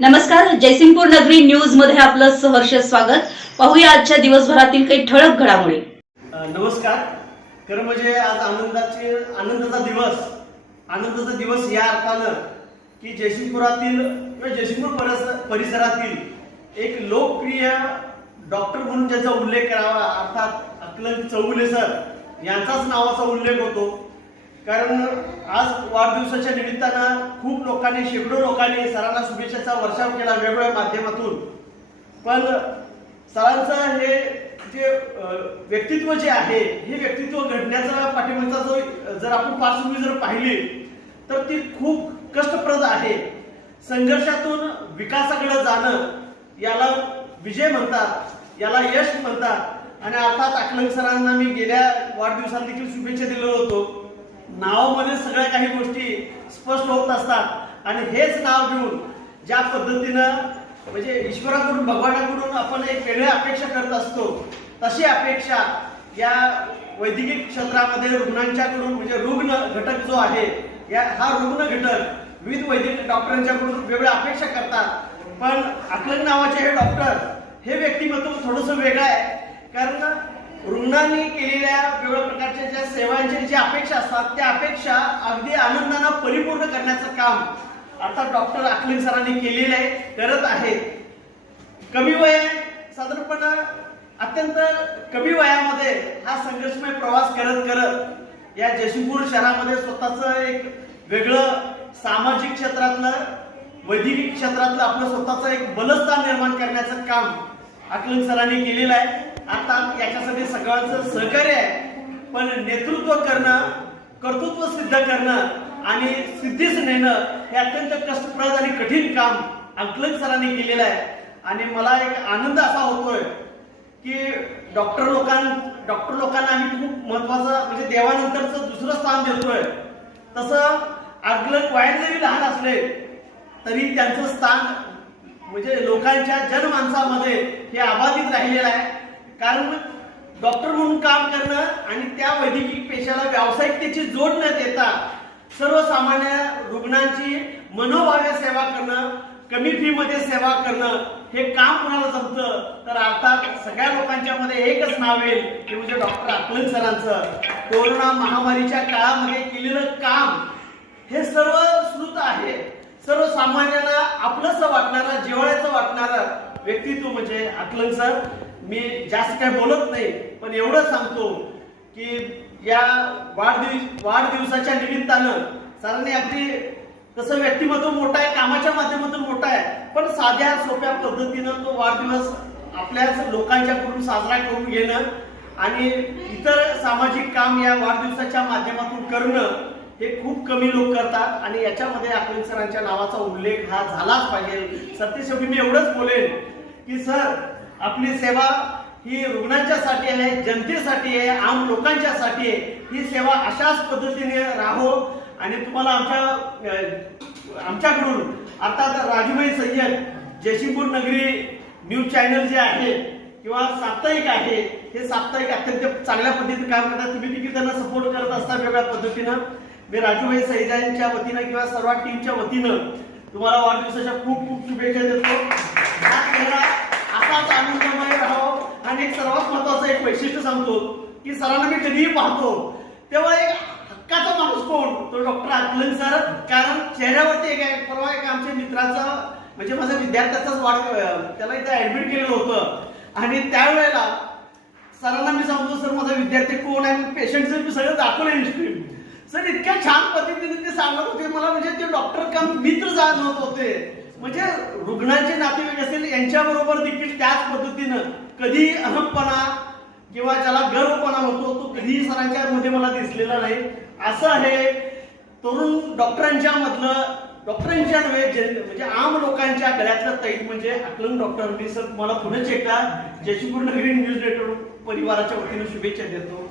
नमस्कार जयसिंगपूर नगरी न्यूजमध्ये आपलं सहर्ष स्वागत. पाहूया आजच्या दिवसभरातील काही ठळक घडामोडी. नमस्कार. तर म्हणजे आज आनंदाचे आनंदाचा दिवस. आनंदाचा दिवस या अर्थानं की जयसिंगपुरातील किंवा जयसिंगपूर परिसरातील एक लोकप्रिय डॉक्टर म्हणून ज्याचा उल्लेख करावा अर्थात अकलन चौगुले सर यांचाच नावाचा उल्लेख होतो. कारण आज वाढदिवसाच्या निमित्तानं खूप लोकांनी शेकडो लोकांनी सरांना शुभेच्छाचा वर्षाव केला वेगवेगळ्या माध्यमातून. पण सरांचं हे जे व्यक्तित्व जे आहे हे व्यक्तित्व घडण्याचा पाठिंबाचा जो जर आपण पार्श्वभूमी जर पाहिली तर ती खूप कष्टप्रद आहे. संघर्षातून विकासाकडे जाणं याला विजय म्हणतात याला यश म्हणतात. आणि अर्थात अकलंग सरांना मी गेल्या वाढदिवसाला देखील शुभेच्छा दिलेलो होतो. नावामध्ये सगळ्या काही गोष्टी स्पष्ट होत असतात. आणि हेच नाव घेऊन ज्या पद्धतीनं म्हणजे ईश्वराकडून भगवानाकडून आपण एक वेगळ्या अपेक्षा करत असतो तशी अपेक्षा या वैद्यकीय क्षेत्रामध्ये रुग्णांच्याकडून म्हणजे रुग्ण घटक जो आहे या हा रुग्ण घटक विविध वैद्यकीय डॉक्टरांच्याकडून वेगळ्या अपेक्षा करतात. पण अकलन नावाचे हे डॉक्टर हे व्यक्तिमत्व थोडस वेगळं आहे. कारण रुग्णांनी केलेल्या वेगळं प्रकारच्या ज्या सेवांच्या ज्या अपेक्षा असतात त्या अपेक्षा अगदी आनंदानं परिपूर्ण करण्याचं काम अर्थात डॉक्टर अखलिंग सरांनी केलेलं आहे करत आहे कमी वय साधारणपणे अत्यंत कमी वयामध्ये हा संघर्षमय प्रवास करत करत या जयसिंगपूर शहरामध्ये स्वतःचं एक वेगळं सामाजिक क्षेत्रातलं वैद्यकीय क्षेत्रातलं आपलं स्वतःचं एक बलस्थान निर्माण करण्याचं काम अकलन सरांनी केलेलं आहे. आता याच्यासाठी सगळ्यांचं सहकार्य आहे. पण नेतृत्व करणं कर्तृत्व सिद्ध करणं आणि सिद्धीच नेणं हे अत्यंत कष्टप्रद आणि कठीण काम अंकलन सरांनी केलेलं आहे. आणि मला एक आनंद असा होतोय की डॉक्टर लोकां डॉक्टर लोकांना आम्ही खूप महत्वाचं म्हणजे देवानंतरचं दुसरं स्थान देतोय. तसं आगलक वाईट जरी लहान असले तरी त्यांचं स्थान म्हणजे लोकांच्या जनमानसामध्ये हे अबाधित राहिलेलं आहे. कारण डॉक्टर म्हणून काम करणं आणि त्या वैद्यकीय पेशाला व्यावसायिकतेची जोड न देता सर्वसामान्य रुग्णांची मनोभाव्य सेवा करणं कमी फी मध्ये सेवा करणं हे काम कुणाला जमतं? तर अर्थात सगळ्या लोकांच्या मध्ये एकच नाव येईल ते म्हणजे डॉक्टर अकलन सरांचं. कोरोना महामारीच्या काळामध्ये केलेलं काम हे सर्व श्रुत आहे. सर्वसामान्यांना आपलंसं वाटणारं जिवाळ्याचं वाटणार व्यक्तित्व म्हणजे अकलन सर. मी जास्त काही बोलत नाही पण एवढं सांगतो की या वाढदिवस वाढदिवसाच्या निमित्तानं सरांनी अगदी तसं व्यक्तिमत्व मोठं आहे कामाच्या माध्यमातून मोठं आहे पण साध्या सोप्या पद्धतीनं तो वाढदिवस आपल्याच लोकांच्याकडून साजरा करून घेणं आणि इतर सामाजिक काम या वाढदिवसाच्या माध्यमातून करणं हे खूप कमी लोक करतात आणि याच्यामध्ये अकलन सरांच्या नावाचा उल्लेख हा झालाच पाहिजे. सर ते शेवटी मी एवढंच बोलेन की सर आपली सेवा ही रुग्णांच्यासाठी आहे जनतेसाठी आहे आम लोकांच्यासाठी आहे. ही सेवा अशाच पद्धतीने राहो आणि तुम्हाला आमच्या आमच्याकडून अर्थात राजूभाई सय्यद जयसिंगपूर नगरी न्यूज चॅनल जे आहे किंवा साप्ताहिक आहे हे साप्ताहिक अत्यंत चांगल्या पद्धतीने काम करतात. तुम्ही देखील त्यांना सपोर्ट करत असता वेगळ्या पद्धतीनं. मी राजूभाई सैदांच्या वतीनं किंवा सर्व टीमच्या वतीनं तुम्हाला वाढदिवसाच्या खूप खूप शुभेच्छा देतो. असाच आनंदमय राहावं. आणि एक सर्वात महत्वाचं एक वैशिष्ट्य सांगतो की सरांना मी कधीही पाहतो तेव्हा एक हक्काचा माणूस कोण? तो डॉक्टर आकलन सर. कारण चेहऱ्यावरती एक आहे परवा एक आमच्या मित्राचा म्हणजे माझ्या विद्यार्थ्याचाच वाढ त्याला इथे ऍडमिट केलेलं होतं. आणि त्यावेळेला सरांना मी सांगतो सर माझा विद्यार्थी कोण आहे? पेशंटचं मी सगळं दाखवलं हिस्ट्री सर इतक्या छान पद्धतीने ते सांगत होते. मला म्हणजे ते डॉक्टर कम मित्र जाणवत होते. म्हणजे रुग्णांचे नातेवाईक असेल यांच्याबरोबर देखील त्याच पद्धतीनं कधी अहमपणा किंवा ज्याला गर्वपणा होतो तो कधीही सरांच्या मध्ये मला दिसलेला नाही. असं आहे तरुण डॉक्टरांच्या मधलं डॉक्टरांच्या नव्हे जन- म्हणजे आम लोकांच्या गळ्यातलं तैत म्हणजे अकलंग डॉक्टर मी सर मला पुन्हा एकदा जयशिपूर नगरी न्यूज नेटवर्क परिवाराच्या वतीनं शुभेच्छा देतो.